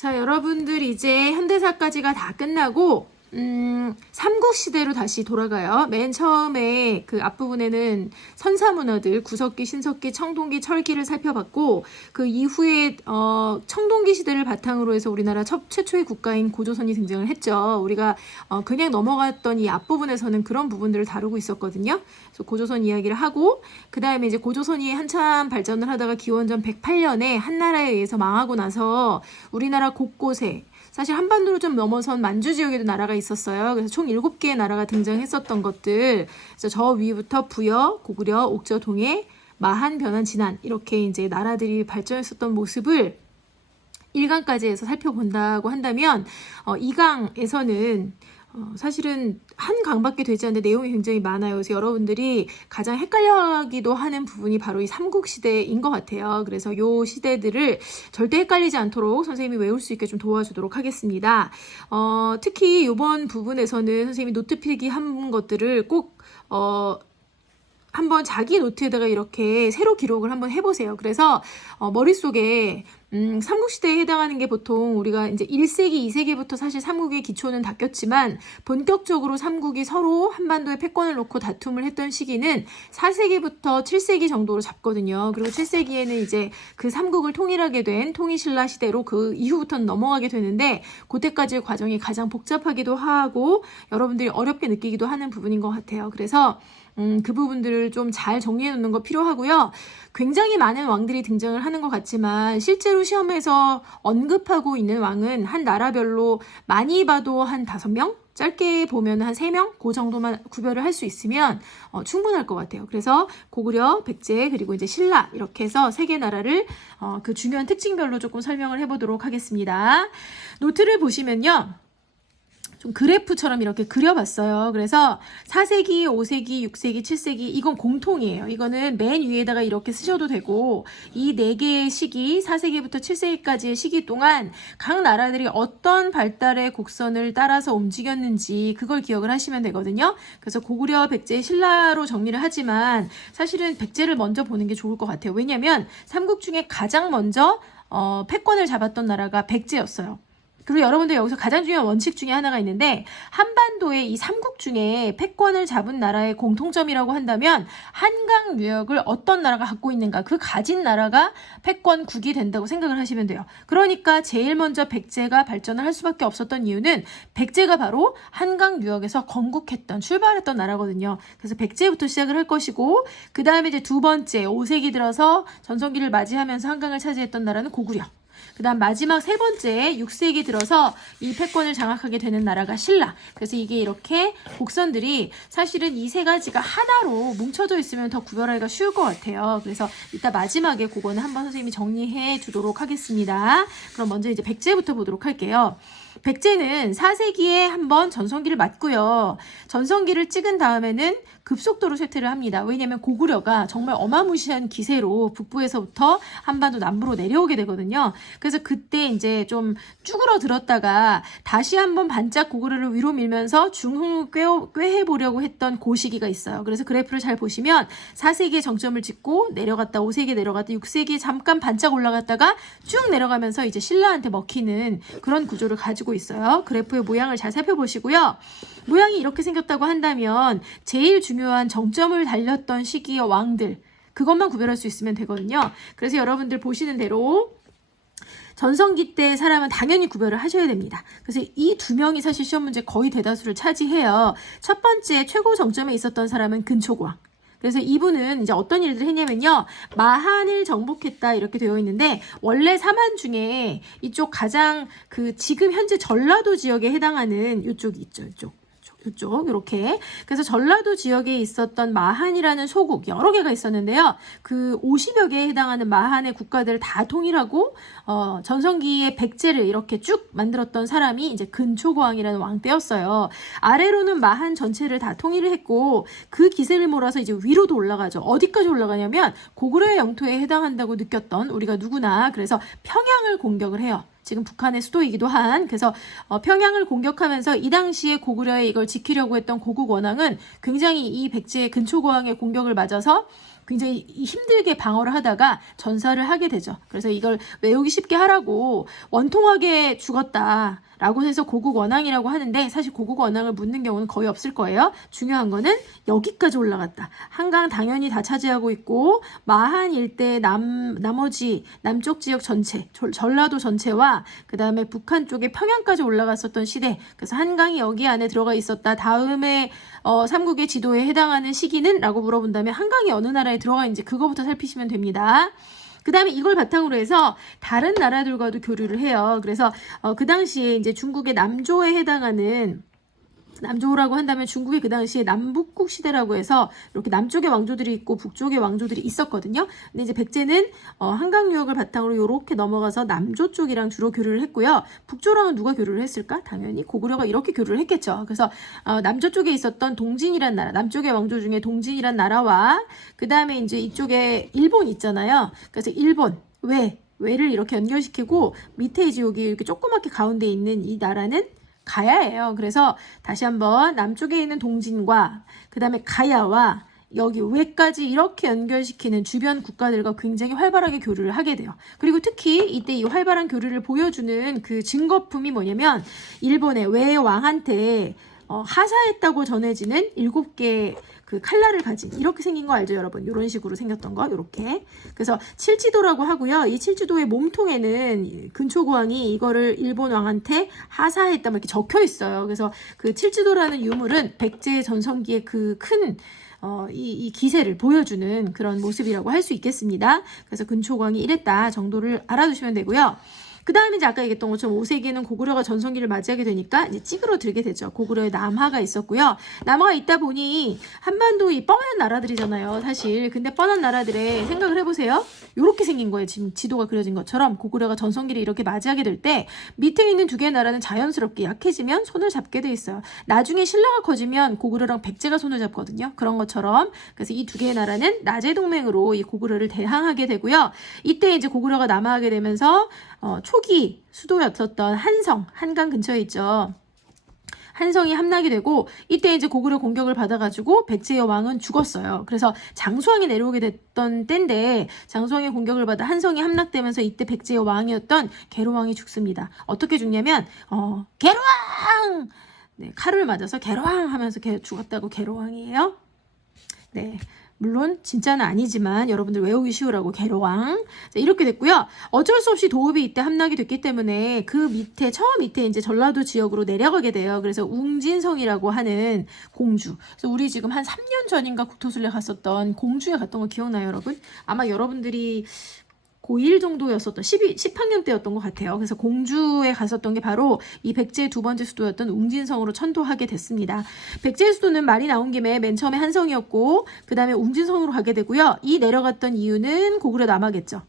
자, 여러분들 이제 현대사까지가 다 끝나고 삼국시대로 다시 돌아가요. 맨 처음에 그 앞부분에는 선사문화들 구석기, 신석기, 청동기, 철기를 살펴봤고 그 이후에 청동기 시대를 바탕으로 해서 우리나라 최초의 국가인 고조선이 등장을 했죠. 우리가 그냥 넘어갔던 이 앞부분에서는 그런 부분들을 다루고 있었거든요. 그래서 고조선 이야기를 하고 그 다음에 이제 고조선이 한참 발전을 하다가 기원전 108년에 한나라에 의해서 망하고 나서 우리나라 곳곳에 사실 한반도를 좀 넘어선 만주 지역에도 나라가 있었어요. 그래서 총 7개의 나라가 등장했었던 것들. 그래서 저 위부터 부여, 고구려, 옥저, 동해, 마한, 변한, 진안 이렇게 이제 나라들이 발전했었던 모습을 1강까지 해서 살펴본다고 한다면 2강에서는 사실은 한 강밖에 되지 않는데 내용이 굉장히 많아요. 그래서 여러분들이 가장 헷갈려하기도 하는 부분이 바로 이 삼국시대인 것 같아요. 그래서 요 시대들을 절대 헷갈리지 않도록 선생님이 외울 수 있게 좀 도와주도록 하겠습니다. 특히 이번 부분에서는 선생님이 노트 필기한 것들을 꼭 한번 자기 노트에다가 이렇게 새로 기록을 한번 해보세요. 그래서 머릿속에 삼국시대에 해당하는 게 보통 우리가 이제 1세기, 2세기부터 사실 삼국의 기초는 닦였지만 본격적으로 삼국이 서로 한반도에 패권을 놓고 다툼을 했던 시기는 4세기부터 7세기 정도로 잡거든요. 그리고 7세기에는 이제 그 삼국을 통일하게 된 통일신라 시대로 그 이후부터는 넘어가게 되는데 그때까지의 과정이 가장 복잡하기도 하고 여러분들이 어렵게 느끼기도 하는 부분인 것 같아요. 그래서 그 부분들을 좀 잘 정리해 놓는 거 필요하고요. 굉장히 많은 왕들이 등장을 하는 것 같지만 실제로 시험에서 언급하고 있는 왕은 한 나라별로 많이 봐도 한 5명? 짧게 보면 한 3명? 그 정도만 구별을 할 수 있으면 충분할 것 같아요. 그래서 고구려, 백제, 그리고 이제 신라 이렇게 해서 3개 나라를 그 중요한 특징별로 조금 설명을 해보도록 하겠습니다. 노트를 보시면요. 좀 그래프처럼 이렇게 그려봤어요. 그래서 4세기, 5세기, 6세기, 7세기 이건 공통이에요. 이거는 맨 위에다가 이렇게 쓰셔도 되고 이 4개의 시기, 4세기부터 7세기까지의 시기 동안 각 나라들이 어떤 발달의 곡선을 따라서 움직였는지 그걸 기억을 하시면 되거든요. 그래서 고구려, 백제, 신라로 정리를 하지만 사실은 백제를 먼저 보는 게 좋을 것 같아요. 왜냐면 삼국 중에 가장 먼저 패권을 잡았던 나라가 백제였어요. 그리고 여러분들 여기서 가장 중요한 원칙 중에 하나가 있는데 한반도의 이 삼국 중에 패권을 잡은 나라의 공통점이라고 한다면 한강 유역을 어떤 나라가 갖고 있는가 그 가진 나라가 패권국이 된다고 생각을 하시면 돼요. 그러니까 제일 먼저 백제가 발전을 할 수밖에 없었던 이유는 백제가 바로 한강 유역에서 건국했던 출발했던 나라거든요. 그래서 백제부터 시작을 할 것이고 그 다음에 이제 두 번째 5세기 들어서 전성기를 맞이하면서 한강을 차지했던 나라는 고구려. 그 다음 마지막 3번째 6세기 들어서 이 패권을 장악하게 되는 나라가 신라. 그래서 이게 이렇게 곡선들이 사실은 이 3가지가 하나로 뭉쳐져 있으면 더 구별하기가 쉬울 것 같아요. 그래서 이따 마지막에 그거는 한번 선생님이 정리해 주도록 하겠습니다. 그럼 먼저 이제 백제부터 보도록 할게요. 백제는 4세기에 한번 전성기를 맞고요. 전성기를 찍은 다음에는 급속도로 쇠퇴를 합니다. 왜냐하면 고구려가 정말 어마무시한 기세로 북부에서부터 한반도 남부로 내려오게 되거든요. 그래서 그때 이제 좀 쭈그러들었다가 다시 한번 반짝 고구려를 위로 밀면서 중흥을 꿰해보려고 했던 그 시기가 있어요. 그래서 그래프를 잘 보시면 4세기에 정점을 찍고 내려갔다 5세기에 내려갔다 6세기에 잠깐 반짝 올라갔다가 쭉 내려가면서 이제 신라한테 먹히는 그런 구조를 가지고 있어요. 그래프의 모양을 잘 살펴보시고요. 모양이 이렇게 생겼다고 한다면 제일 중요한 정점을 달렸던 시기의 왕들 그것만 구별할 수 있으면 되거든요. 그래서 여러분들 보시는 대로 전성기 때 사람은 당연히 구별을 하셔야 됩니다. 그래서 이 2명이 사실 시험 문제 거의 대다수를 차지해요. 첫 번째 최고 정점에 있었던 사람은 근초고왕. 그래서 이분은 이제 어떤 일들을 했냐면요. 마한을 정복했다 이렇게 되어 있는데 원래 사만 중에 이쪽 가장 그 지금 현재 전라도 지역에 해당하는 이쪽이 있죠. 이쪽 이렇게 그래서 전라도 지역에 있었던 마한이라는 소국 여러 개가 있었는데요. 그 50여 개에 해당하는 마한의 국가들을 다 통일하고 전성기의 백제를 이렇게 쭉 만들었던 사람이 이제 근초고왕이라는 왕 때였어요. 아래로는 마한 전체를 다 통일을 했고 그 기세를 몰아서 이제 위로도 올라가죠. 어디까지 올라가냐면 고구려의 영토에 해당한다고 느꼈던 우리가 누구나 그래서 평양을 공격을 해요. 지금 북한의 수도이기도 한 그래서 평양을 공격하면서 이 당시에 고구려에 이걸 지키려고 했던 고국 원왕은 굉장히 이 백제의 근초고왕의 공격을 맞아서 굉장히 힘들게 방어를 하다가 전사를 하게 되죠. 그래서 이걸 외우기 쉽게 하라고 원통하게 죽었다 라고 해서 고국 원왕이라고 하는데 사실 고국 원왕을 묻는 경우는 거의 없을 거예요. 중요한 거는 여기까지 올라갔다. 한강 당연히 다 차지하고 있고 마한 일대 나머지 남쪽 지역 전체, 전라도 전체와 그 다음에 북한 쪽에 평양까지 올라갔었던 시대. 그래서 한강이 여기 안에 들어가 있었다. 다음에 삼국의 지도에 해당하는 시기는? 라고 물어본다면 한강이 어느 나라에 들어가 있는지 그거부터 살피시면 됩니다. 그 다음에 이걸 바탕으로 해서 다른 나라들과도 교류를 해요. 그래서 그 당시에 이제 중국의 남조에 해당하는 남조라고 한다면 중국이 그 당시에 남북국 시대라고 해서 이렇게 남쪽의 왕조들이 있고 북쪽의 왕조들이 있었거든요. 근데 이제 백제는 한강 유역을 바탕으로 이렇게 넘어가서 남조 쪽이랑 주로 교류를 했고요. 북조랑은 누가 교류를 했을까? 당연히 고구려가 이렇게 교류를 했겠죠. 그래서 남조 쪽에 있었던 동진이란 나라, 남쪽의 왕조 중에 동진이란 나라와 그 다음에 이제 이쪽에 일본 있잖아요. 그래서 일본 왜를 이렇게 연결시키고 밑에 이제 여기 이렇게 조그맣게 가운데 있는 이 나라는 가야예요. 그래서 다시 한번 남쪽에 있는 동진과 그 다음에 가야와 여기 왜까지 이렇게 연결시키는 주변 국가들과 굉장히 활발하게 교류를 하게 돼요. 그리고 특히 이때 이 활발한 교류를 보여주는 그 증거품이 뭐냐면 일본의 왜 왕한테 하사했다고 전해지는 7개 그 칼날을 가진 이렇게 생긴 거 알죠, 여러분? 이런 식으로 생겼던 거, 이렇게. 그래서 칠지도라고 하고요. 이 칠지도의 몸통에는 근초고왕이 이거를 일본 왕한테 하사했다 뭐 이렇게 적혀 있어요. 그래서 그 칠지도라는 유물은 백제 전성기의 그 큰 이 기세를 보여주는 그런 모습이라고 할 수 있겠습니다. 그래서 근초고왕이 이랬다 정도를 알아두시면 되고요. 그 다음에 이제 아까 얘기했던 것처럼 5세기에는 고구려가 전성기를 맞이하게 되니까 이제 찌그러들게 되죠. 고구려의 남하가 있었고요. 남하가 있다 보니 한반도 이 뻔한 나라들이잖아요. 사실. 근데 뻔한 나라들의 생각을 해보세요. 이렇게 생긴 거예요. 지금 지도가 그려진 것처럼 고구려가 전성기를 이렇게 맞이하게 될 때 밑에 있는 두 개의 나라는 자연스럽게 약해지면 손을 잡게 돼 있어요. 나중에 신라가 커지면 고구려랑 백제가 손을 잡거든요. 그런 것처럼. 그래서 이 두 개의 나라는 나제 동맹으로 이 고구려를 대항하게 되고요. 이때 이제 고구려가 남하하게 되면서 초기 수도였었던 한성, 한강 근처에 있죠. 한성이 함락이 되고 이때 이제 고구려 공격을 받아가지고 백제의 왕은 죽었어요. 그래서 장수왕이 내려오게 됐던 때인데 장수왕의 공격을 받아 한성이 함락되면서 이때 백제의 왕이었던 계로왕이 죽습니다. 어떻게 죽냐면 계로왕! 네, 칼을 맞아서 계로왕 하면서 죽었다고 계로왕이에요. 네. 물론 진짜는 아니지만 여러분들 외우기 쉬우라고 계로왕. 자, 이렇게 됐고요. 어쩔 수 없이 도읍이 이때 함락이 됐기 때문에 그 밑에 처음 밑에 이제 전라도 지역으로 내려가게 돼요. 그래서 웅진성이라고 하는 공주. 그래서 우리 지금 한 3년 전인가 국토순례 갔었던 공주에 갔던 거 기억나요, 여러분? 아마 여러분들이 고1 정도였었던 10학년 때였던 것 같아요. 그래서 공주에 갔었던 게 바로 이 백제의 두 번째 수도였던 웅진성으로 천도하게 됐습니다. 백제의 수도는 말이 나온 김에 맨 처음에 한성이었고 그 다음에 웅진성으로 가게 되고요. 이 내려갔던 이유는 고구려 남하겠죠.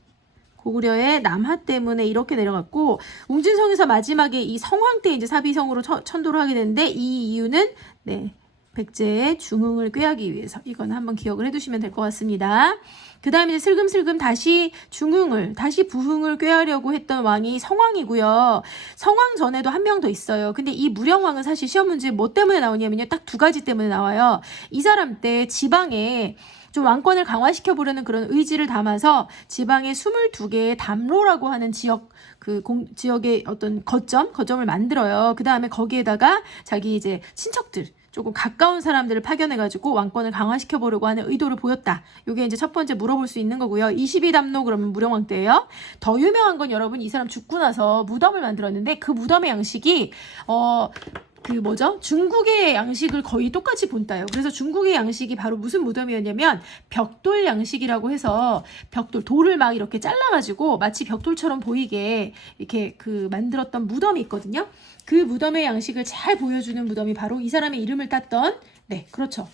고구려의 남하 때문에 이렇게 내려갔고 웅진성에서 마지막에 이 성황 때 이제 사비성으로 천도를 하게 되는데 이 이유는 백제의 중흥을 꾀하기 위해서 이건 한번 기억을 해두시면 될 것 같습니다. 그 다음에 슬금슬금 다시 다시 부흥을 꾀하려고 했던 왕이 성왕이고요. 성왕 전에도 한 명 더 있어요. 근데 이 무령왕은 사실 시험 문제 뭐 때문에 나오냐면요. 딱 2가지 때문에 나와요. 이 사람 때 지방에 좀 왕권을 강화시켜 보려는 그런 의지를 담아서 지방에 22개의 담로라고 하는 지역의 어떤 거점을 만들어요. 그 다음에 거기에다가 자기 이제 친척들 조금 가까운 사람들을 파견해가지고 왕권을 강화시켜 보려고 하는 의도를 보였다. 이게 이제 첫 번째 물어볼 수 있는 거고요. 22담로 그러면 무령왕 때예요. 더 유명한 건 여러분 이 사람 죽고 나서 무덤을 만들었는데 그 무덤의 양식이 중국의 양식을 거의 똑같이 본따요. 그래서 중국의 양식이 바로 무슨 무덤이었냐면 벽돌 양식이라고 해서 돌을 막 이렇게 잘라가지고 마치 벽돌처럼 보이게 이렇게 만들었던 무덤이 있거든요. 그 무덤의 양식을 잘 보여주는 무덤이 바로 이 사람의 이름을 땄던, 네, 그렇죠.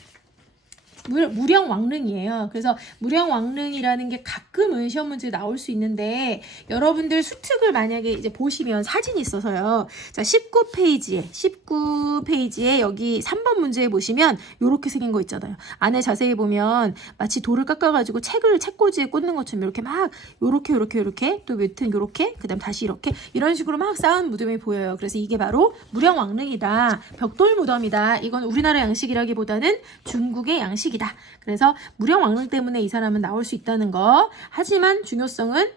무령왕릉이에요. 그래서 무령왕릉이라는 게 가끔은 시험 문제에 나올 수 있는데 여러분들 수특을 만약에 이제 보시면 사진이 있어서요. 자, 19페이지에 여기 3번 문제에 보시면 요렇게 생긴 거 있잖아요. 안에 자세히 보면 마치 돌을 깎아가지고 책꽂이에 꽂는 것처럼 이렇게 막 요렇게 또 밑은 요렇게 그다음 다시 이렇게 이런 식으로 막 쌓은 무덤이 보여요. 그래서 이게 바로 무령왕릉이다. 벽돌 무덤이다. 이건 우리나라 양식이라기보다는 중국의 양식이다. 방식이다. 그래서 무령왕릉 때문에 이 사람은 나올 수 있다는 거. 하지만 중요성은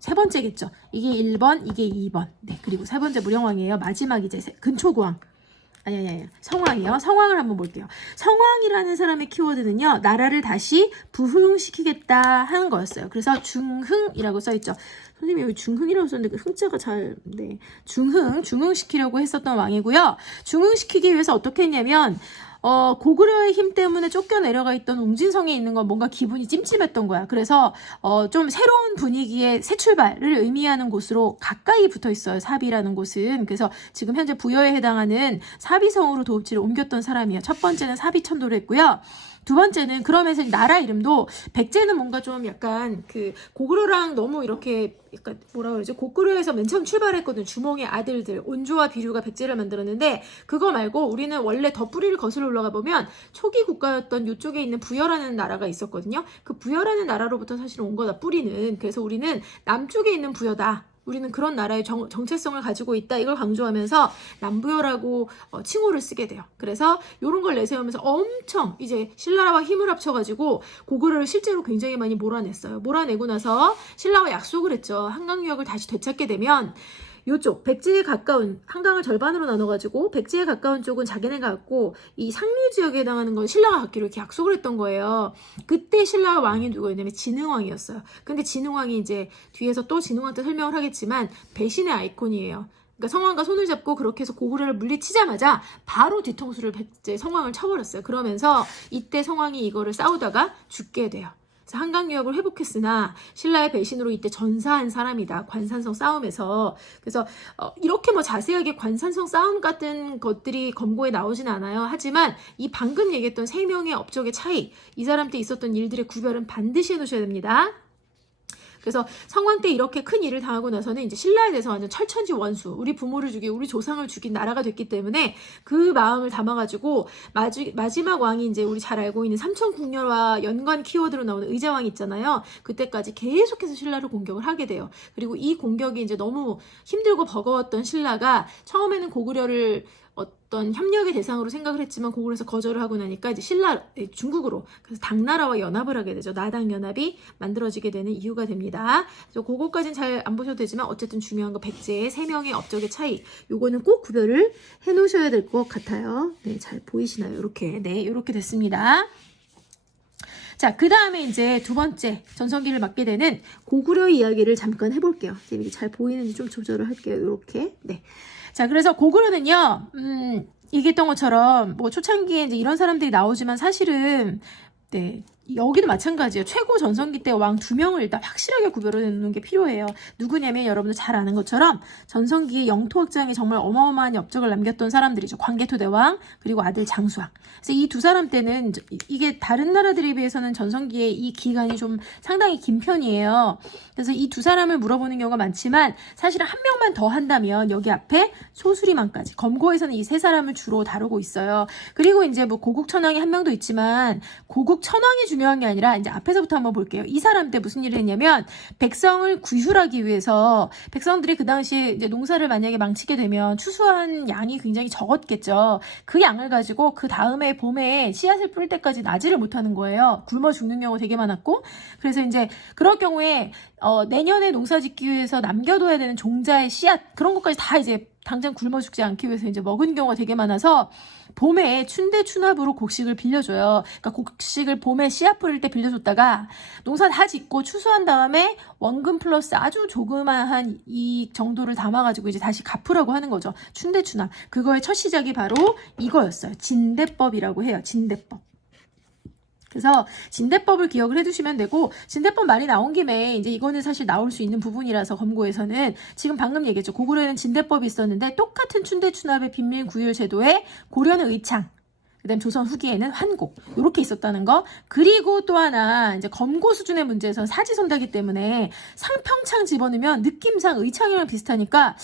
세 번째겠죠. 이게 1번, 이게 2번. 네, 그리고 세 번째 무령왕이에요. 마지막 이제 근초고왕. 아니, 성왕이요. 성왕을 한번 볼게요. 성왕이라는 사람의 키워드는요, 나라를 다시 부흥시키겠다 하는 거였어요. 그래서 중흥이라고 써있죠. 선생님이 여기 중흥이라고 썼는데 그 흥자가 네. 중흥시키려고 했었던 왕이고요. 중흥시키기 위해서 어떻게 했냐면, 고구려의 힘 때문에 쫓겨내려가 있던 웅진성에 있는 건 뭔가 기분이 찜찜했던 거야. 그래서 좀 새로운 분위기의 새 출발을 의미하는 곳으로 가까이 붙어 있어요. 사비라는 곳은. 그래서 지금 현재 부여에 해당하는 사비성으로 도읍지를 옮겼던 사람이에요. 첫 번째는 사비천도를 했고요. 두 번째는 그러면서 나라 이름도 백제는 뭔가 좀 약간 그 고구려랑 너무 이렇게 약간 뭐라 그러지? 고구려에서 맨 처음 출발했거든. 주몽의 아들들 온조와 비류가 백제를 만들었는데 그거 말고 우리는 원래 더 뿌리를 거슬러 올라가 보면 초기 국가였던 이쪽에 있는 부여라는 나라가 있었거든요. 그 부여라는 나라로부터 사실 온 거다 뿌리는. 그래서 우리는 남쪽에 있는 부여다. 우리는 그런 나라의 정체성을 가지고 있다. 이걸 강조하면서 남부여라고 칭호를 쓰게 돼요. 그래서 이런 걸 내세우면서 엄청 이제 신라와 힘을 합쳐가지고 고구려를 실제로 굉장히 많이 몰아냈어요. 몰아내고 나서 신라와 약속을 했죠. 한강유역을 다시 되찾게 되면 요쪽 백제에 가까운 한강을 절반으로 나눠가지고 백제에 가까운 쪽은 자기네가 갖고 이 상류 지역에 해당하는 건 신라가 갖기로 이렇게 약속을 했던 거예요. 그때 신라 왕이 누구였냐면 진흥왕이었어요. 근데 진흥왕이 이제 뒤에서 또 진흥왕 때 설명을 하겠지만 배신의 아이콘이에요. 그러니까 성왕과 손을 잡고 그렇게 해서 고구려를 물리치자마자 바로 뒤통수를 백제 성왕을 쳐버렸어요. 그러면서 이때 성왕이 이거를 싸우다가 죽게 돼요. 한강유역을 회복했으나 신라의 배신으로 이때 전사한 사람이다. 관산성 싸움에서. 그래서 이렇게 뭐 자세하게 관산성 싸움 같은 것들이 검고에 나오진 않아요. 하지만 이 방금 얘기했던 세 명의 업적의 차이, 이 사람 때 있었던 일들의 구별은 반드시 해놓으셔야 됩니다. 그래서 성왕 때 이렇게 큰 일을 당하고 나서는 이제 신라에 대해서 완전 철천지 원수, 우리 부모를 죽이고 우리 조상을 죽인 나라가 됐기 때문에 그 마음을 담아가지고 마지막 왕이 이제 우리 잘 알고 있는 삼천궁녀와 연관 키워드로 나오는 의자왕이 있잖아요. 그때까지 계속해서 신라를 공격을 하게 돼요. 그리고 이 공격이 이제 너무 힘들고 버거웠던 신라가 처음에는 고구려를 어떤 협력의 대상으로 생각을 했지만 고구려에서 거절을 하고 나니까 이제 중국으로 그래서 당나라와 연합을 하게 되죠. 나당 연합이 만들어지게 되는 이유가 됩니다. 그래서 그거까지는 잘 안 보셔도 되지만 어쨌든 중요한 거 백제의 세 명의 업적의 차이. 요거는 꼭 구별을 해 놓으셔야 될 것 같아요. 네, 잘 보이시나요? 이렇게. 네, 이렇게 됐습니다. 자, 그 다음에 이제 두 번째 전성기를 맡게 되는 고구려 이야기를 잠깐 해볼게요. 이게 잘 보이는지 좀 조절을 할게요. 이렇게. 네. 자, 그래서 고구려는요, 얘기했던 것처럼, 뭐, 초창기에 이제 이런 사람들이 나오지만 사실은, 네, 여기도 마찬가지예요. 최고 전성기 때 왕 2명을 일단 확실하게 구별해 놓는 게 필요해요. 누구냐면 여러분들 잘 아는 것처럼 전성기의 영토 확장에 정말 어마어마한 업적을 남겼던 사람들이죠. 광개토대왕 그리고 아들 장수왕. 그래서 이 두 사람 때는 이게 다른 나라들에 비해서는 전성기의 이 기간이 좀 상당히 긴 편이에요. 그래서 이 두 사람을 물어보는 경우가 많지만 사실은 한 명만 더 한다면 여기 앞에 소수리만까지 검고에서는 이 세 사람을 주로 다루고 있어요. 그리고 이제 뭐 고국천왕이 한 명도 있지만 고국천왕이 중요한 게 아니라 이제 앞에서부터 한번 볼게요. 이 사람 때 무슨 일을 했냐면 백성을 구휼하기 위해서 백성들이 그 당시에 이제 농사를 만약에 망치게 되면 추수한 양이 굉장히 적었겠죠. 그 양을 가지고 그 다음에 봄에 씨앗을 뿌릴 때까지 나지를 못하는 거예요. 굶어 죽는 경우가 되게 많았고 그래서 이제 그럴 경우에 내년에 농사 짓기 위해서 남겨둬야 되는 종자의 씨앗 그런 것까지 다 이제 당장 굶어 죽지 않기 위해서 이제 먹은 경우가 되게 많아서 봄에 춘대 추납으로 곡식을 빌려줘요. 그러니까 곡식을 봄에 씨앗 뿌릴 때 빌려줬다가 농사 다 짓고 추수한 다음에 원금 플러스 아주 조그마한 이익 정도를 담아가지고 이제 다시 갚으라고 하는 거죠. 춘대 추납. 그거의 첫 시작이 바로 이거였어요. 진대법이라고 해요. 진대법. 그래서 진대법을 기억을 해두시면 되고 진대법 말이 나온 김에 이제 이거는 사실 나올 수 있는 부분이라서 검고에서는 지금 방금 얘기했죠. 고구려에는 진대법이 있었는데 똑같은 춘대추납의 빈민구율 제도에 고려는 의창 그다음 조선 후기에는 환곡 이렇게 있었다는 거. 그리고 또 하나 이제 검고 수준의 문제에서는 사지선다기 때문에 상평창 집어넣으면 느낌상 의창이랑 비슷하니까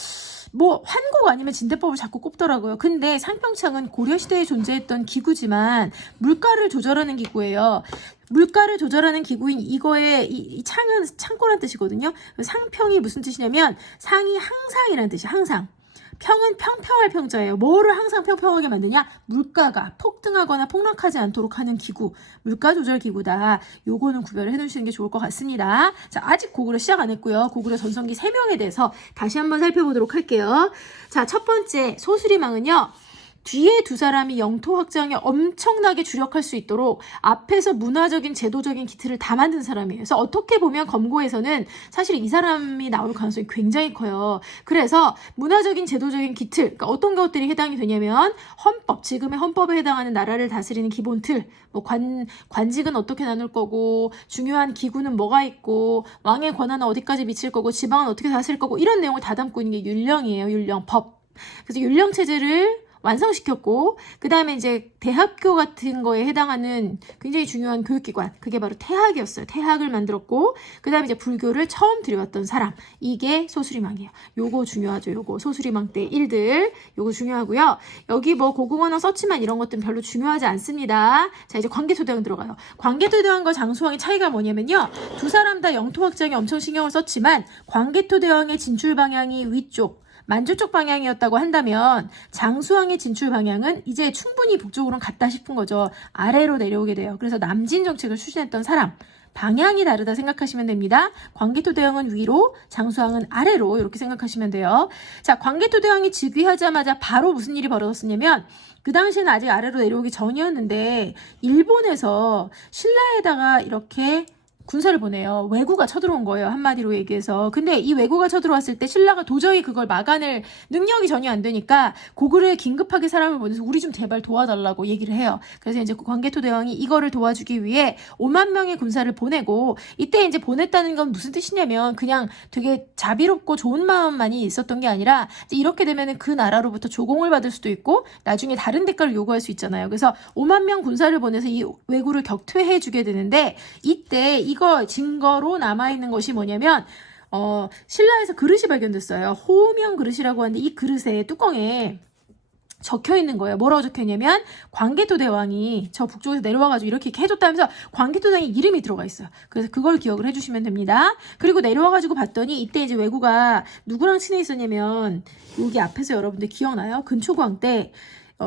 뭐 환곡 아니면 진대법을 자꾸 꼽더라고요. 근데 상평창은 고려시대에 존재했던 기구지만 물가를 조절하는 기구예요. 물가를 조절하는 기구인 이거의 이 창은 창고란 뜻이거든요. 상평이 무슨 뜻이냐면 상이 항상이라는 뜻이에요. 항상. 평은 평평할 평자예요. 뭐를 항상 평평하게 만드냐? 물가가 폭등하거나 폭락하지 않도록 하는 기구, 물가 조절 기구다. 요거는 구별을 해두시는 게 좋을 것 같습니다. 자, 아직 고구려 시작 안 했고요. 고구려 전성기 3명에 대해서 다시 한번 살펴보도록 할게요. 자, 첫 번째 소수리망은요. 뒤에 두 사람이 영토 확장에 엄청나게 주력할 수 있도록 앞에서 문화적인 제도적인 기틀을 다 만든 사람이에요. 그래서 어떻게 보면 검고에서는 사실 이 사람이 나올 가능성이 굉장히 커요. 그래서 문화적인 제도적인 기틀, 그러니까 어떤 것들이 해당이 되냐면 헌법, 지금의 헌법에 해당하는 나라를 다스리는 기본 틀, 뭐 관직은 어떻게 나눌 거고 중요한 기구는 뭐가 있고 왕의 권한은 어디까지 미칠 거고 지방은 어떻게 다스릴 거고 이런 내용을 다 담고 있는 게 율령이에요. 율령, 법. 그래서 율령 체제를 완성시켰고 그 다음에 이제 대학교 같은 거에 해당하는 굉장히 중요한 교육기관 그게 바로 태학이었어요. 태학을 만들었고 그 다음에 이제 불교를 처음 들여왔던 사람 이게 소수리망이에요. 요거 중요하죠. 요거 소수리망 때 일들 요거 중요하고요. 여기 뭐 고궁언어 썼지만 이런 것들은 별로 중요하지 않습니다. 자 이제 관계토대왕 들어가요. 관계토대왕과 장수왕의 차이가 뭐냐면요. 두 사람 다 영토 확장에 엄청 신경을 썼지만 관계토대왕의 진출 방향이 위쪽 만주 쪽 방향이었다고 한다면 장수왕의 진출 방향은 이제 충분히 북쪽으로는 갔다 싶은 거죠. 아래로 내려오게 돼요. 그래서 남진 정책을 추진했던 사람 방향이 다르다 생각하시면 됩니다. 광개토대왕은 위로, 장수왕은 아래로 이렇게 생각하시면 돼요. 자, 광개토대왕이 즉위하자마자 바로 무슨 일이 벌어졌냐면 그 당시에는 아직 아래로 내려오기 전이었는데 일본에서 신라에다가 이렇게 군사를 보내요. 왜구가 쳐들어온 거예요. 한마디로 얘기해서. 근데 이 왜구가 쳐들어왔을 때 신라가 도저히 그걸 막아낼 능력이 전혀 안 되니까 고구려에 긴급하게 사람을 보내서 우리 좀 제발 도와달라고 얘기를 해요. 그래서 이제 광개토대왕이 이거를 도와주기 위해 5만 명의 군사를 보내고 이때 이제 보냈다는 건 무슨 뜻이냐면 그냥 되게 자비롭고 좋은 마음만이 있었던 게 아니라 이제 이렇게 되면은 그 나라로부터 조공을 받을 수도 있고 나중에 다른 대가를 요구할 수 있잖아요. 그래서 5만 명 군사를 보내서 이 왜구를 격퇴해 주게 되는데 이때 이거 증거로 남아있는 것이 뭐냐면 신라에서 그릇이 발견됐어요. 호명 그릇이라고 하는데 이 그릇에 뚜껑에 적혀 있는 거예요. 뭐라고 적혀 있냐면 광개토대왕이 저 북쪽에서 내려와가지고 이렇게 해줬다면서 광개토대왕의 이름이 들어가 있어요. 그래서 그걸 기억을 해주시면 됩니다. 그리고 내려와가지고 봤더니 이때 이제 왜구가 누구랑 친해 있었냐면 여기 앞에서 여러분들 기억나요? 근초광 때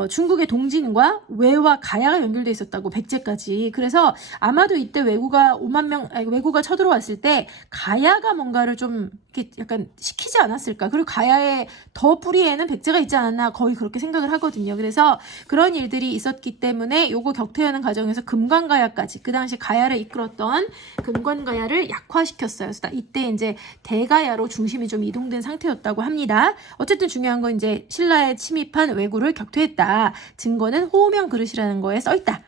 중국의 동진과 왜와 가야가 연결돼 있었다고 백제까지. 그래서 아마도 이때 왜구가 쳐들어왔을 때 가야가 뭔가를 좀 이렇게 약간 시키지 않았을까. 그리고 가야의 더 뿌리에는 백제가 있지 않았나 거의 그렇게 생각을 하거든요. 그래서 그런 일들이 있었기 때문에 요거 격퇴하는 과정에서 금관가야까지 그 당시 가야를 이끌었던 금관가야를 약화시켰어요. 그래서 이때 이제 대가야로 중심이 좀 이동된 상태였다고 합니다. 어쨌든 중요한 건 이제 신라에 침입한 왜구를 격퇴했다. 증거는 호명 그릇이라는 거에 써있다.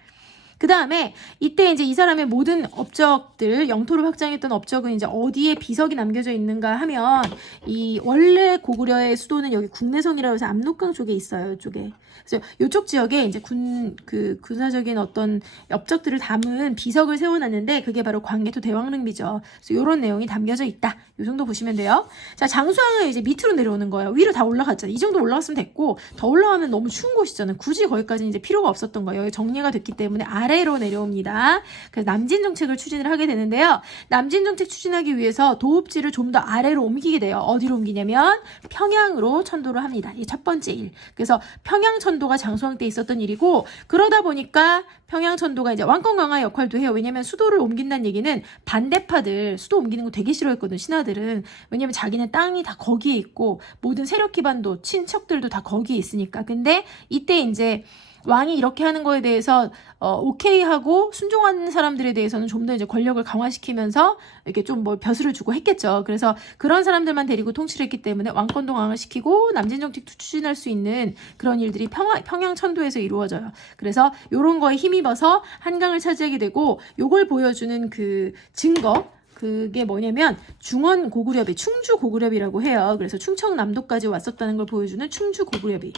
그 다음에 이때 이제 이 사람의 모든 업적들, 영토를 확장했던 업적은 이제 어디에 비석이 남겨져 있는가 하면 이 원래 고구려의 수도는 여기 국내성이라고 해서 압록강 쪽에 있어요. 이쪽에. 그래서 이쪽 지역에 이제 군사적인 어떤 업적들을 담은 비석을 세워놨는데 그게 바로 광개토 대왕릉비죠. 그래서 이런 내용이 담겨져 있다. 이 정도 보시면 돼요. 자, 장수왕은 이제 밑으로 내려오는 거예요. 위로 다 올라갔잖아요. 이 정도 올라갔으면 됐고 더 올라가면 너무 추운 곳이잖아요. 굳이 거기까지 이제 필요가 없었던 거예요. 정리가 됐기 때문에 아래로 내려옵니다. 그래서 남진 정책을 추진을 하게 되는데요. 남진 정책 추진하기 위해서 도읍지를 좀 더 아래로 옮기게 돼요. 어디로 옮기냐면 평양으로 천도를 합니다. 이 첫 번째 일. 그래서 평양 천도가 장수왕 때 있었던 일이고 그러다 보니까 평양 천도가 이제 왕권 강화 역할도 해요. 왜냐면 수도를 옮긴다는 얘기는 반대파들 수도 옮기는 거 되게 싫어했거든. 신하들은. 왜냐면 자기네 땅이 다 거기에 있고 모든 세력 기반도 친척들도 다 거기에 있으니까. 근데 이때 이제 왕이 이렇게 하는 거에 대해서 오케이 하고 순종하는 사람들에 대해서는 좀 더 이제 권력을 강화시키면서 이렇게 좀 뭐 벼슬을 주고 했겠죠. 그래서 그런 사람들만 데리고 통치를 했기 때문에 왕권도 강화시키고 남진 정책도 추진할 수 있는 그런 일들이 평양 천도에서 이루어져요. 그래서 요런 거에 힘입어서 한강을 차지하게 되고 요걸 보여주는 그 증거 그게 뭐냐면 중원 고구려비, 충주 고구려비라고 해요. 그래서 충청남도까지 왔었다는 걸 보여주는 충주 고구려비.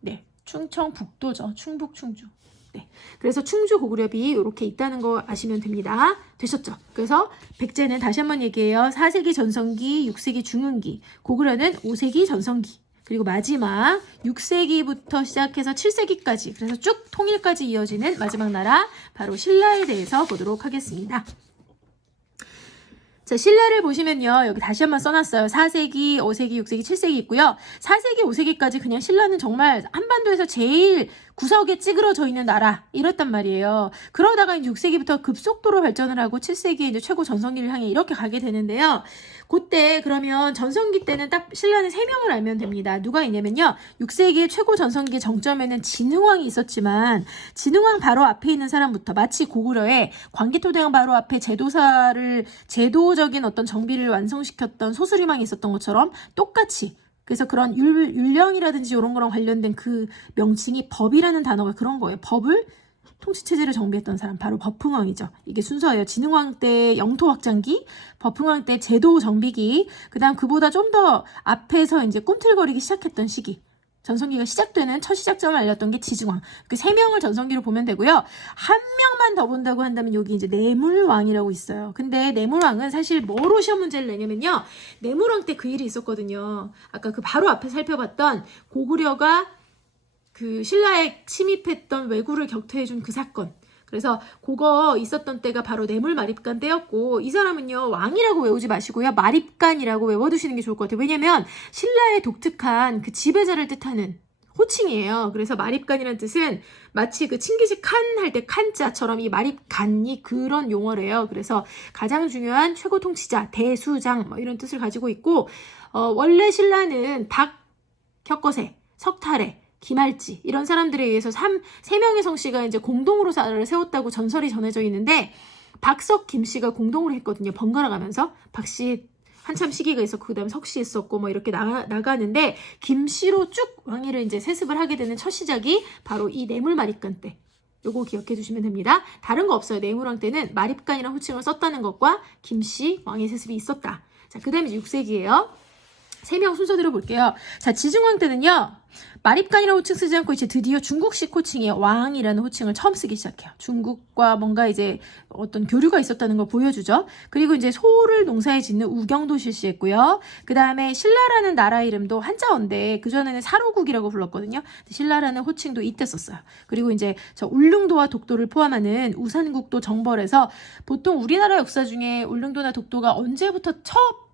네. 충청북도죠. 충북 충주. 네. 그래서 충주 고구려비 이렇게 있다는 거 아시면 됩니다. 되셨죠? 그래서 백제는 다시 한번 얘기해요. 4세기 전성기, 6세기 중흥기, 고구려는 5세기 전성기. 그리고 마지막 6세기부터 시작해서 7세기까지 그래서 쭉 통일까지 이어지는 마지막 나라 바로 신라에 대해서 보도록 하겠습니다. 자, 신라를 보시면요. 여기 다시 한번 써놨어요. 4세기, 5세기, 6세기, 7세기 있고요. 4세기, 5세기까지 그냥 신라는 정말 한반도에서 제일 구석에 찌그러져 있는 나라 이랬단 말이에요. 그러다가 이제 6세기부터 급속도로 발전을 하고 7세기에 이제 최고 전성기를 향해 이렇게 가게 되는데요. 그때 그러면 전성기 때는 딱 신라는 3명을 알면 됩니다. 누가 있냐면요. 6세기의 최고 전성기 정점에는 진흥왕이 있었지만 진흥왕 바로 앞에 있는 사람부터 마치 고구려의 광기토대왕 바로 앞에 제도적인 어떤 정비를 완성시켰던 소수림왕이 있었던 것처럼 똑같이 그래서 그런 율령이라든지 이런 거랑 관련된 그 명칭이 법이라는 단어가 그런 거예요. 법을 통치체제를 정비했던 사람 바로 법흥왕이죠. 이게 순서예요. 진흥왕 때 영토 확장기, 법흥왕 때 제도 정비기, 그 다음 그보다 좀 더 앞에서 이제 꿈틀거리기 시작했던 시기. 전성기가 시작되는 첫 시작점을 알렸던 게 지증왕. 그 3명을 전성기로 보면 되고요. 한 명만 더 본다고 한다면 여기 이제 내물왕이라고 있어요. 근데 내물왕은 사실 뭐로 시험 문제를 내냐면요. 내물왕 때 그 일이 있었거든요. 아까 그 바로 앞에 살펴봤던 고구려가 그 신라에 침입했던 왜구를 격퇴해준 그 사건. 그래서 그거 있었던 때가 바로 내물마립간 때였고 이 사람은요 왕이라고 외우지 마시고요 마립간이라고 외워두시는 게 좋을 것 같아요. 왜냐면 신라의 독특한 그 지배자를 뜻하는 호칭이에요. 그래서 마립간이라는 뜻은 마치 그 칭기즈 칸 할 때 칸자처럼 이 마립간이 그런 용어래요. 그래서 가장 중요한 최고 통치자, 대수장 뭐 이런 뜻을 가지고 있고 원래 신라는 박, 혁거세, 석탈해 김할지 이런 사람들에 의해서 3명의 성씨가 이제 공동으로 나라를 세웠다고 전설이 전해져 있는데 박석 김씨가 공동으로 했거든요. 번갈아 가면서 박씨 한참 시기가 있었고 그다음 석씨 있었고 뭐 이렇게 나가는데 김씨로 쭉 왕위를 이제 세습을 하게 되는 첫 시작이 바로 이 내물마립간 때. 요거 기억해 주시면 됩니다. 다른 거 없어요. 내물왕 때는 마립간이라는 호칭을 썼다는 것과 김씨 왕위 세습이 있었다. 자, 그다음에 이제 6세기예요. 3명 순서대로 볼게요. 자, 지증왕 때는요. 마립간이라는 호칭 쓰지 않고 이제 드디어 중국식 호칭의 왕이라는 호칭을 처음 쓰기 시작해요. 중국과 뭔가 이제 어떤 교류가 있었다는 걸 보여주죠. 그리고 이제 소를 농사에 짓는 우경도 실시했고요. 그 다음에 신라라는 나라 이름도 한자어인데 그전에는 사로국이라고 불렀거든요. 신라라는 호칭도 이때 썼어요. 그리고 이제 저 울릉도와 독도를 포함하는 우산국도 정벌에서 보통 우리나라 역사 중에 울릉도나 독도가 언제부터 처음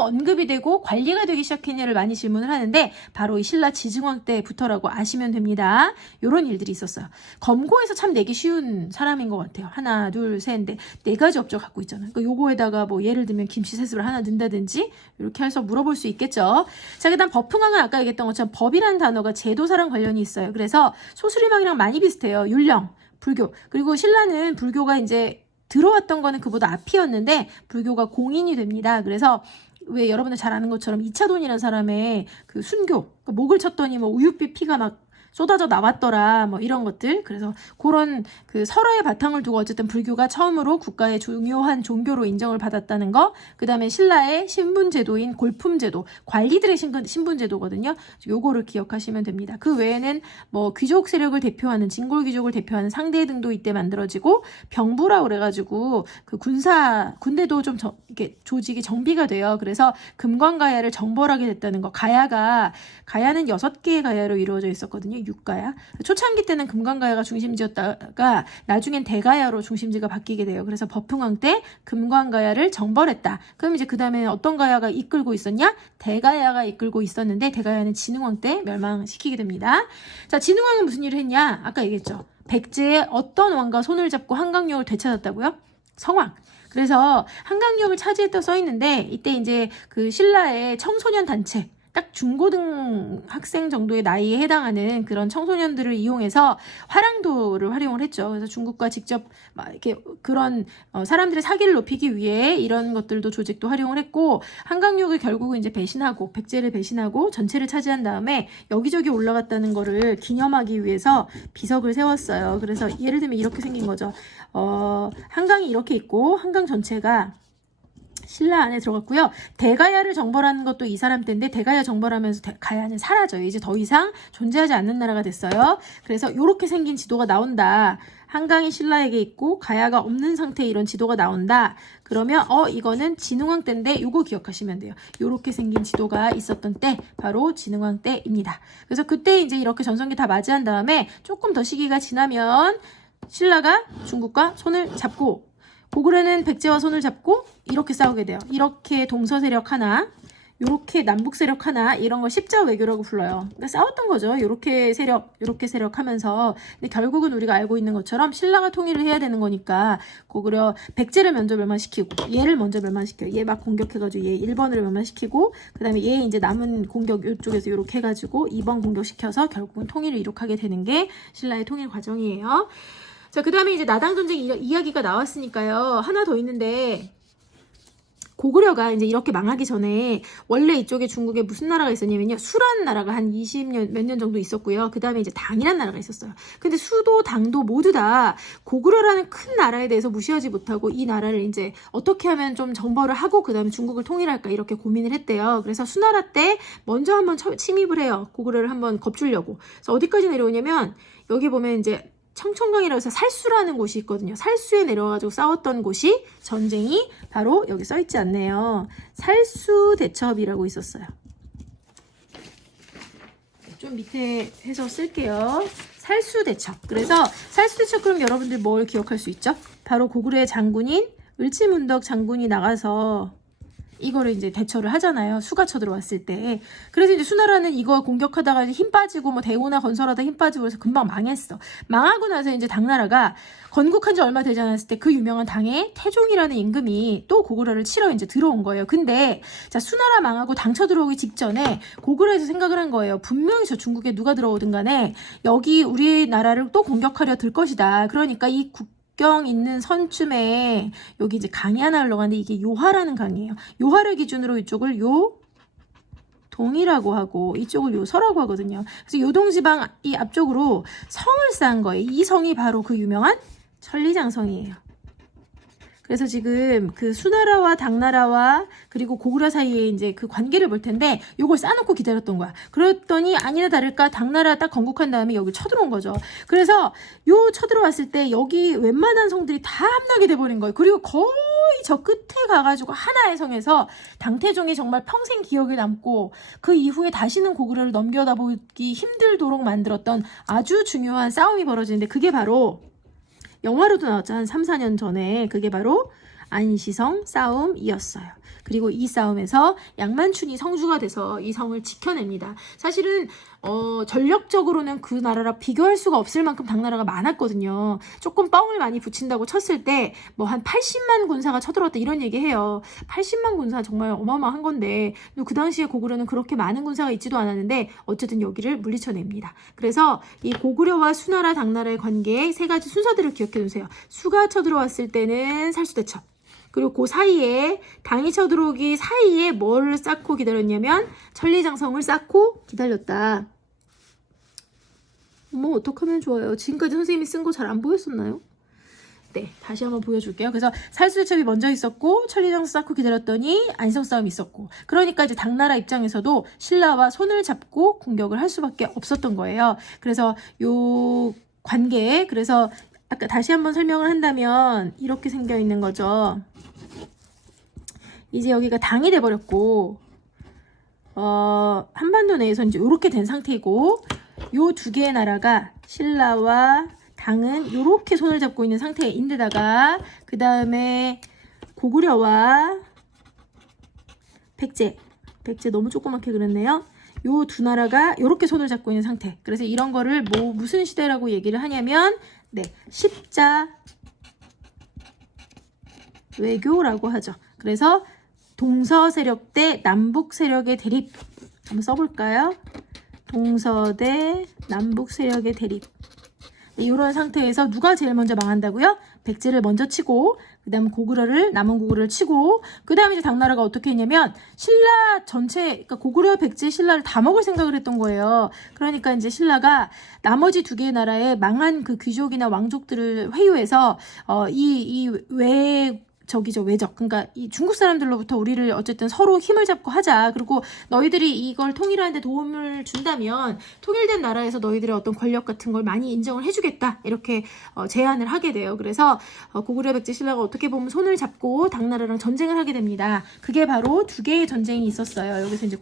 언급이 되고 관리가 되기 시작했냐를 많이 질문을 하는데 바로 이 신라 지증왕 때부터라고 아시면 됩니다. 이런 일들이 있었어요. 검고에서 참 내기 쉬운 사람인 것 같아요. 하나, 둘, 셋인데 4가지 업적 갖고 있잖아요. 그러니까 요거에다가 뭐 예를 들면 김씨 세습을 하나 넣는다든지 이렇게 해서 물어볼 수 있겠죠. 자, 그다음 법흥왕은 아까 얘기했던 것처럼 법이라는 단어가 제도사랑 관련이 있어요. 그래서 소수림왕이랑 많이 비슷해요. 율령, 불교. 그리고 신라는 불교가 이제 들어왔던 거는 그보다 앞이었는데 불교가 공인이 됩니다. 그래서 왜 여러분들 잘 아는 것처럼 이차돈이라는 사람의 그 순교, 그러니까 목을 쳤더니 뭐 우윳빛 피가 막 쏟아져 나왔더라 뭐 이런 것들. 그래서 그런 그 설화의 바탕을 두고 어쨌든 불교가 처음으로 국가의 중요한 종교로 인정을 받았다는 거. 그 다음에 신라의 신분제도인 골품제도, 관리들의 신분제도거든요. 요거를 기억하시면 됩니다. 그 외에는 뭐 귀족 세력을 대표하는 진골귀족을 대표하는 상대 등도 이때 만들어지고 병부라 그래가지고 그 군대도 좀 이렇게 조직이 정비가 돼요. 그래서 금관가야를 정벌하게 됐다는 거. 가야는 6개의 가야로 이루어져 있었거든요. 6가야. 초창기 때는 금관가야가 중심지였다가 나중엔 대가야로 중심지가 바뀌게 돼요. 그래서 법흥왕 때 금관가야를 정벌했다. 그럼 이제 그 다음에 어떤 가야가 이끌고 있었냐? 대가야가 이끌고 있었는데 대가야는 진흥왕 때 멸망시키게 됩니다. 자, 진흥왕은 무슨 일을 했냐? 아까 얘기했죠. 백제의 어떤 왕과 손을 잡고 한강역을 되찾았다고요? 성왕. 그래서 한강역을 차지했다고 써있는데 이때 이제 그 신라의 청소년 단체 딱 중고등 학생 정도의 나이에 해당하는 그런 청소년들을 이용해서 화랑도를 활용을 했죠. 그래서 중국과 직접 막 이렇게 그런 사람들의 사기를 높이기 위해 이런 것들도 조직도 활용을 했고 한강역을 결국은 이제 배신하고 백제를 배신하고 전체를 차지한 다음에 여기저기 올라갔다는 거를 기념하기 위해서 비석을 세웠어요. 그래서 예를 들면 이렇게 생긴 거죠. 한강이 이렇게 있고 한강 전체가 신라 안에 들어갔고요. 대가야를 정벌하는 것도 이 사람 때인데 대가야 정벌하면서 가야는 사라져요. 이제 더 이상 존재하지 않는 나라가 됐어요. 그래서 이렇게 생긴 지도가 나온다. 한강이 신라에게 있고 가야가 없는 상태에 이런 지도가 나온다. 그러면 이거는 진흥왕 때인데 이거 기억하시면 돼요. 이렇게 생긴 지도가 있었던 때 바로 진흥왕 때입니다. 그래서 그때 이제 이렇게 전성기 다 맞이한 다음에 조금 더 시기가 지나면 신라가 중국과 손을 잡고 고구려는 백제와 손을 잡고 이렇게 싸우게 돼요. 이렇게 동서 세력 하나, 요렇게 남북 세력 하나, 이런 걸 십자 외교라고 불러요. 그러니까 싸웠던 거죠. 요렇게 세력 하면서. 근데 결국은 우리가 알고 있는 것처럼 신라가 통일을 해야 되는 거니까 고구려 백제를 먼저 멸망시키고 얘를 먼저 멸망시켜요. 얘 막 공격해가지고 얘 1번을 멸망시키고 그 다음에 얘 이제 남은 공격 요쪽에서 요렇게 해가지고 2번 공격시켜서 결국은 통일을 이룩하게 되는 게 신라의 통일 과정이에요. 자, 그 다음에 이제 나당 전쟁 이야기가 나왔으니까요. 하나 더 있는데 고구려가 이제 이렇게 망하기 전에 원래 이쪽에 중국에 무슨 나라가 있었냐면요. 수라는 나라가 한 20년 몇 년 정도 있었고요. 그 다음에 이제 당이라는 나라가 있었어요. 근데 수도 당도 모두 다 고구려라는 큰 나라에 대해서 무시하지 못하고 이 나라를 이제 어떻게 하면 좀 정벌을 하고 그 다음에 중국을 통일할까 이렇게 고민을 했대요. 그래서 수나라 때 먼저 한번 침입을 해요. 고구려를 한번 겁주려고. 그래서 어디까지 내려오냐면 여기 보면 이제 청천강이라고 해서 살수라는 곳이 있거든요. 살수에 내려와가지고 싸웠던 곳이 전쟁이 바로 여기 써있지 않네요. 살수대첩이라고 있었어요. 좀 밑에 해서 쓸게요. 살수대첩. 그래서 살수대첩 그럼 여러분들 뭘 기억할 수 있죠? 바로 고구려의 장군인 을지문덕 장군이 나가서 이거를 이제 대처를 하잖아요. 수가 쳐들어왔을 때. 그래서 이제 수나라는 이거 공격하다가 힘 빠지고 뭐 대우나 건설하다 힘 빠지고 그래서 금방 망했어. 망하고 나서 이제 당나라가 건국한 지 얼마 되지 않았을 때 그 유명한 당에 태종이라는 임금이 또 고구려를 치러 이제 들어온 거예요. 근데 자 수나라 망하고 당 쳐들어오기 직전에 고구려에서 생각을 한 거예요. 분명히 저 중국에 누가 들어오든 간에 여기 우리나라를 또 공격하려 들 것이다. 그러니까 이 국경 있는 선쯤에 여기 이제 강이 하나 흘러가는데 이게 요하라는 강이에요. 요하를 기준으로 이쪽을 요동이라고 하고 이쪽을 요서라고 하거든요. 그래서 요동지방 이 앞쪽으로 성을 쌓은 거예요. 이 성이 바로 그 유명한 천리장성이에요. 그래서 지금 그 수나라와 당나라와 그리고 고구려 사이에 이제 그 관계를 볼 텐데 요걸 쌓아놓고 기다렸던 거야. 그랬더니 아니나 다를까 당나라 딱 건국한 다음에 여기 쳐들어온 거죠. 그래서 요 쳐들어왔을 때 여기 웬만한 성들이 다 함락이 돼버린 거예요. 그리고 거의 저 끝에 가가지고 하나의 성에서 당태종이 정말 평생 기억에 남고 그 이후에 다시는 고구려를 넘겨다보기 힘들도록 만들었던 아주 중요한 싸움이 벌어지는데 그게 바로 영화로도 나왔죠. 한 3, 4년 전에. 그게 바로 안시성 싸움이었어요. 그리고 이 싸움에서 양만춘이 성주가 돼서 이 성을 지켜냅니다. 사실은 전력적으로는 그 나라랑 비교할 수가 없을 만큼 당나라가 많았거든요. 조금 뻥을 많이 붙인다고 쳤을 때 뭐 한 80만 군사가 쳐들어왔다 이런 얘기해요. 80만 군사 정말 어마어마한 건데 그 당시에 고구려는 그렇게 많은 군사가 있지도 않았는데 어쨌든 여기를 물리쳐냅니다. 그래서 이 고구려와 수나라 당나라의 관계의 세 가지 순서들을 기억해 두세요. 수가 쳐들어왔을 때는 살수대첩. 그리고 그 사이에 당이 쳐들어오기 사이에 뭘 쌓고 기다렸냐면 천리장성을 쌓고 기다렸다. 어머 어떡하면 좋아요. 지금까지 선생님이 쓴 거 잘 안 보였었나요? 네, 다시 한번 보여줄게요. 그래서 살수대첩이 먼저 있었고 천리장성 쌓고 기다렸더니 안시성 싸움이 있었고 그러니까 이제 당나라 입장에서도 신라와 손을 잡고 공격을 할 수밖에 없었던 거예요. 그래서 요 관계 그래서 아까 다시 한번 설명을 한다면 이렇게 생겨 있는 거죠. 이제 여기가 당이 돼버렸고 한반도 내에서 이제 이렇게 된 상태이고 요 두 개의 나라가 신라와 당은 이렇게 손을 잡고 있는 상태인데다가 그 다음에 고구려와 백제 너무 조그맣게 그렸네요. 요 두 나라가 이렇게 손을 잡고 있는 상태. 그래서 이런 거를 무슨 시대라고 얘기를 하냐면 네, 십자 외교라고 하죠. 그래서 동서 세력 대 남북 세력의 대립 한번 써볼까요? 동서 대 남북 세력의 대립. 이런 상태에서 누가 제일 먼저 망한다고요? 백제를 먼저 치고 그 다음 남은 고구려를 치고 그 다음에 이제 당나라가 어떻게 했냐면 신라 전체 그러니까 고구려, 백제, 신라를 다 먹을 생각을 했던 거예요. 그러니까 이제 신라가 나머지 두 개의 나라의 망한 그 귀족이나 왕족들을 회유해서 외적 그러니까 이 중국 사람들로부터 우리를 어쨌든 서로 힘을 잡고 하자. 그리고 너희들이 이걸 통일하는 데 도움을 준다면 통일된 나라에서 너희들의 어떤 권력 같은 걸 많이 인정을 해주겠다. 이렇게 제안을 하게 돼요. 그래서 고구려, 백제, 신라가 어떻게 보면 손을 잡고 당나라랑 전쟁을 하게 됩니다. 그게 바로 두 개의 전쟁이 있었어요. 여기서 이제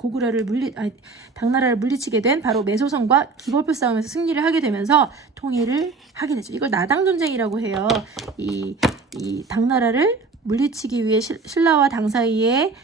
당나라를 물리치게 된 바로 매소성과 기벌표 싸움에서 승리를 하게 되면서 통일을 하게 되죠. 이걸 나당 전쟁이라고 해요. 이 이 당나라를 물리치기 위해 신라와 당 사이에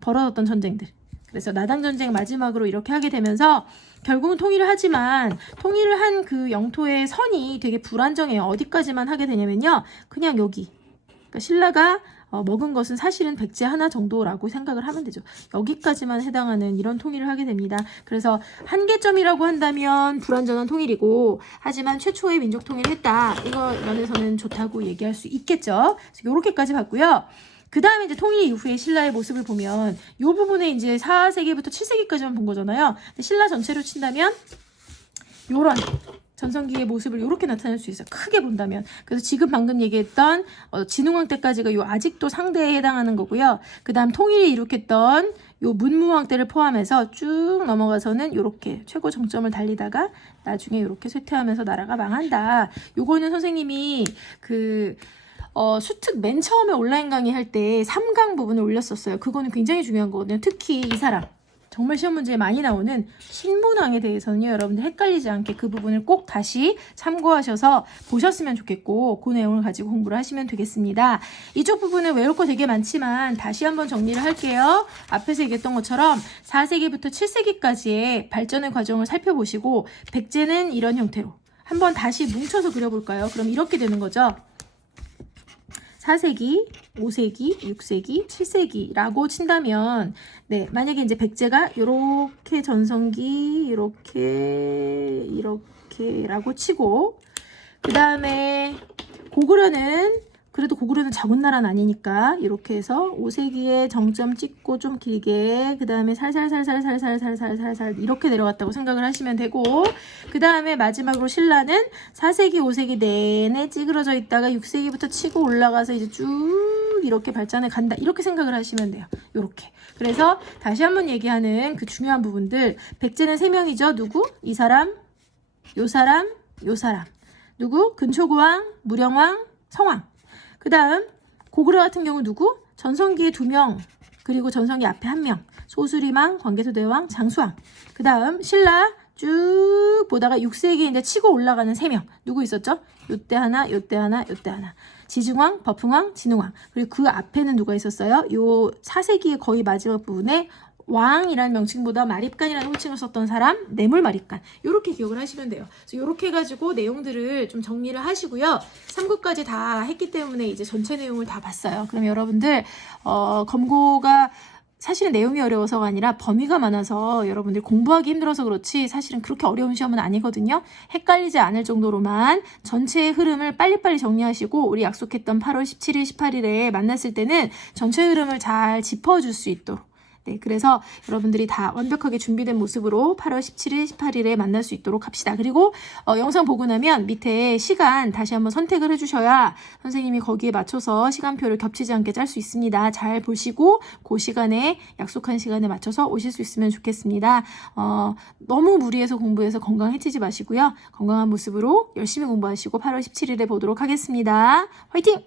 벌어졌던 전쟁들. 그래서 나당 전쟁 마지막으로 이렇게 하게 되면서 결국은 통일을 하지만 통일을 한 그 영토의 선이 되게 불안정해요. 어디까지만 하게 되냐면요. 그냥 여기. 그러니까 신라가 먹은 것은 사실은 백제 하나 정도라고 생각을 하면 되죠. 여기까지만 해당하는 이런 통일을 하게 됩니다. 그래서 한계점이라고 한다면 불완전한 통일이고, 하지만 최초의 민족 통일을 했다. 이거 면에서는 좋다고 얘기할 수 있겠죠. 그래서 요렇게까지 봤고요. 그 다음에 이제 통일 이후에 신라의 모습을 보면 이 부분에 이제 4세기부터 7세기까지만 본 거잖아요. 근데 신라 전체로 친다면 요런 전성기의 모습을 이렇게 나타낼 수 있어요. 크게 본다면. 그래서 지금 방금 얘기했던 진흥왕 때까지가 요 아직도 상대에 해당하는 거고요. 그 다음 통일이 일으켰던 요 문무왕 때를 포함해서 쭉 넘어가서는 요렇게 최고 정점을 달리다가 나중에 요렇게 쇠퇴하면서 나라가 망한다. 요거는 선생님이 수특 맨 처음에 온라인 강의 할 때 3강 부분을 올렸었어요. 그거는 굉장히 중요한 거거든요. 특히 이 사람. 정말 시험 문제에 많이 나오는 신문왕에 대해서는요. 여러분들 헷갈리지 않게 그 부분을 꼭 다시 참고하셔서 보셨으면 좋겠고 그 내용을 가지고 공부를 하시면 되겠습니다. 이쪽 부분은 외울 거 되게 많지만 다시 한번 정리를 할게요. 앞에서 얘기했던 것처럼 4세기부터 7세기까지의 발전의 과정을 살펴보시고 백제는 이런 형태로 한번 다시 뭉쳐서 그려볼까요? 그럼 이렇게 되는 거죠. 4세기, 5세기, 6세기, 7세기라고 친다면 네, 만약에 이제 백제가 이렇게 전성기 이렇게라고 치고 그 다음에 고구려는 작은 나라는 아니니까 이렇게 해서 5세기에 정점 찍고 좀 길게 그 다음에 살살살살살살살살살 이렇게 내려갔다고 생각을 하시면 되고 그 다음에 마지막으로 신라는 4세기 5세기 내내 찌그러져 있다가 6세기부터 치고 올라가서 이제 쭉 이렇게 발전해 간다 이렇게 생각을 하시면 돼요. 이렇게. 그래서 다시 한번 얘기하는 그 중요한 부분들 백제는 3명이죠. 누구? 이 사람, 요 사람, 요 사람. 누구? 근초고왕, 무령왕, 성왕. 그 다음 고구려 같은 경우 누구? 전성기에 2명 그리고 전성기 앞에 1명 소수리망, 광개토대왕, 장수왕. 그 다음 신라 쭉 보다가 6세기에 이제 치고 올라가는 3명 누구 있었죠? 요때 하나, 요때 하나, 요때 하나. 지증왕, 버풍왕, 진흥왕. 그리고 그 앞에는 누가 있었어요? 요 4세기의 거의 마지막 부분에 왕이라는 명칭보다 마립간이라는 호칭을 썼던 사람, 뇌물마립간. 요렇게 기억을 하시면 돼요. 그래서 요렇게 해가지고 내용들을 좀 정리를 하시고요. 3국까지 다 했기 때문에 이제 전체 내용을 다 봤어요. 그럼 여러분들 검고가 사실은 내용이 어려워서가 아니라 범위가 많아서 여러분들 공부하기 힘들어서 그렇지 사실은 그렇게 어려운 시험은 아니거든요. 헷갈리지 않을 정도로만 전체의 흐름을 빨리빨리 정리하시고 우리 약속했던 8월 17일, 18일에 만났을 때는 전체 흐름을 잘 짚어줄 수 있도록 네, 그래서 여러분들이 다 완벽하게 준비된 모습으로 8월 17일, 18일에 만날 수 있도록 합시다. 그리고 영상 보고 나면 밑에 시간 다시 한번 선택을 해주셔야 선생님이 거기에 맞춰서 시간표를 겹치지 않게 짤 수 있습니다. 잘 보시고 그 시간에 약속한 시간에 맞춰서 오실 수 있으면 좋겠습니다. 너무 무리해서 공부해서 건강해지지 마시고요. 건강한 모습으로 열심히 공부하시고 8월 17일에 보도록 하겠습니다. 화이팅!